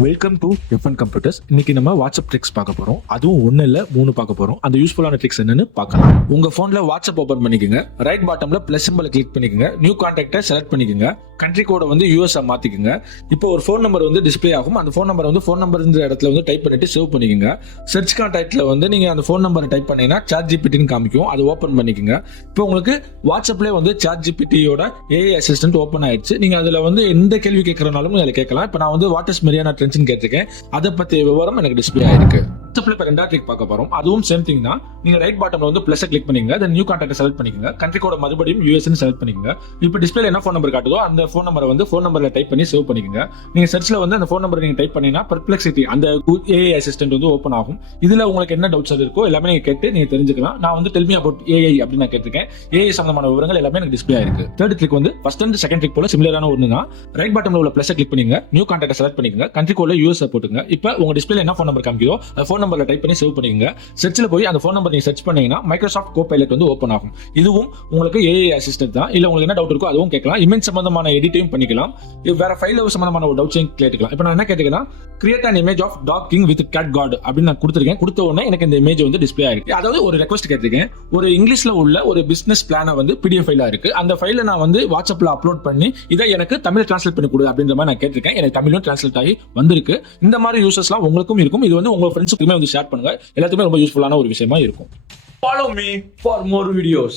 Welcome to FN computers. இன்னைக்கு நம்ம WhatsApp tricks பார்க்க போறோம். அதுவும் ஒன்னு இல்ல 3 பார்க்க போறோம். அந்த யூஸ்ஃபுல்லான ட்ரிக்ஸ் என்னன்னு பார்க்கலாம். உங்க போன்ல வாட்ஸ்அப் ஓபன் பண்ணிக்கங்க. ரைட் பாட்டம்ல பிளஸ் சிம்பலை கிளிக் பண்ணிக்கங்க. நியூ கான்டாக்டை செலக்ட் பண்ணிக்கங்க. கண்ட்ரி கோட வந்து யூஎஸ் மாத்திக்கங்க. இப்போ ஒரு ஃபோன் நம்பர் வந்து டிஸ்ப்ளே ஆகும். அந்த ஃபோன் நம்பர் வந்து ஃபோன் நம்பர்ன்ற இடத்துல வந்து டைப் பண்ணிட்டு சேவ் பண்ணிக்கங்க. சர்ச் கான்டாக்ட்ல வந்து நீங்க அந்த ஃபோன் நம்பரை டைப் பண்ணீங்கன்னா சாட் ஜிபிடின்னு காமிக்கும். அதை ஓபன் பண்ணிக்கங்க. இப்போ உங்களுக்கு வாட்ஸ்அப்ல வந்து சாட் ஜிபிடியோட ஏஐ அசிஸ்டன்ட் ஓபன் ஆயிடுச்சு. நீங்க அதுல வந்து எந்த கேள்வி கேட்கறனாலும் அதில் கேட்கலாம். இப்போ நான் வந்து வாட் இஸ் மெரியானா ட்ரெண்ட்ஸ்னு கேட்டிருக்கேன். அதை பத்திய விவரம் எனக்கு டிஸ்ப்ளே ஆயிருக்கு. வாட்ஸ்அப்ல இப்போ ரெண்டாவது ட்ரிக் பார்க்க போறோம். அதுவும் சேம் திங் தான். நீங்க ரைட் பாட்டம்ல வந்து பிளஸ் கிளிக் பண்ணீங்க. தென் நியூ கான்டாக்ட் செலக்ட் பண்ணிக்கங்க. கண்ட்ரி கோட மறுபடியும் யூஎஸ்ன்னு செலக்ட் பண்ணிக்கங்க. இப்போ டிஸ்ப்ளேல என்ன ஃபோன் நம்பர் காட்டுதோ அந்த ஃபோன் நம்பரை வந்து ஃபோன் நம்பர்ல டைப் பண்ணி சேவ் பண்ணிக்கங்க. நீங்க சர்ச்ல வந்து அந்த ஃபோன் நம்பர் நீங்க டைப் பண்ணீங்கன்னா பெர்ப்ளெக்சிட்டி அந்த ஏஐ அசிஸ்டன்ட் வந்து ஓப்பன் ஆகும். இதுல உங்களுக்கு என்ன டவுட்ஸ் இருக்கோ எல்லாமே நீங்க கேட்டு நீங்க தெரிஞ்சுக்கலாம். நான் வந்து டெல் மீ அபௌட் ஏஐ அப்படின்னு நான் கேட்டிருக்கேன். ஏஐ சம்பந்தமான விவரங்கள் எல்லாமே எனக்கு டிஸ்ப்ளே ஆயிருக்கு. தேர்ட் ட்ரிக் வந்து ஃபர்ஸ்ட் அண்ட் செகண்ட் ட்ரிக் போல சிமிலரான ஒன்று தான். ரைட் பாட்டம்ல உள்ள பிளஸ் கிளிக் பண்ணீங்க. நியூ கான்டாக்ட் செலக்ட் பண்ணிக்கங்க. கண்ட்ரி கோட்ல யூஎஸ் போட்டுங்க. இப்போ உங்க டிஸ்ப்ளேல என்ன ஃபோன் நம்பர் காமிக்குதோ அந்த ஃபோன் நம்பர்ல டைப் பண்ணி சேவ் பண்ணிக்கங்க. சர்ச்ல போய் அந்த ஃபோன் நம்பர் நீங்க சர்ச் பண்ணீங்கன்னா மைக்ரோசாஃப்ட் கோபைலட் வந்து ஓப்பன் ஆகும். இதுவும் உங்களுக்கு ஏஐ அசிஸ்டன்ட் தான். இல்ல உங்களுக்கு என்ன டவுட் இருக்கோ அதுவும் கேட்கலாம். இமேஜ் சம்பந்தமான எடிட்டையும் பண்ணிக்கலாம். வேற ஃபைல் சம்பந்தமான ஒரு டவுட்ஸையும் கேட்டுக்கலாம். இப்போ நான் என்ன கேட்டுக்கலாம், create an image of dog king with cat god அப்படின்னு நான் கொடுத்துருக்கேன். கொடுத்த உடனே எனக்கு இந்த இமேஜ் வந்து டிஸ்ப்ளே ஆயிருக்கு. அதாவது ஒரு ரெக்வஸ்ட் கேட்டிருக்கேன். ஒரு இங்கிலீஷ்ல உள்ள ஒரு பிசினஸ் பிளானை வந்து பிடிஎஃப் ஃபைலா இருக்கு. அந்த ஃபைலை நான் வந்து வாட்ஸ்அப்ல அப்லோட் பண்ணி இதை எனக்கு தமிழ் டிரான்ஸ்லேட் பண்ணி கொடு அப்படின்ற மாதிரி நான் கேட்டிருக்கேன். எனக்கு தமிழும் டிரான்ஸ்லேட் ஆகி வந்திருக்கு. இந்த மாதிரி யூசர்ஸ்லாம் உங்களுக்கும் இருக்கும். இது வந்து உங்க ஃப்ரெண்ட்ஸுக்குமே வந்து ஷேர் பண்ணுங்க. எல்லாத்துக்குமே ரொம்ப யூஸ்ஃபுல்லான ஒரு விஷயமா இருக்கும். Follow me for more videos.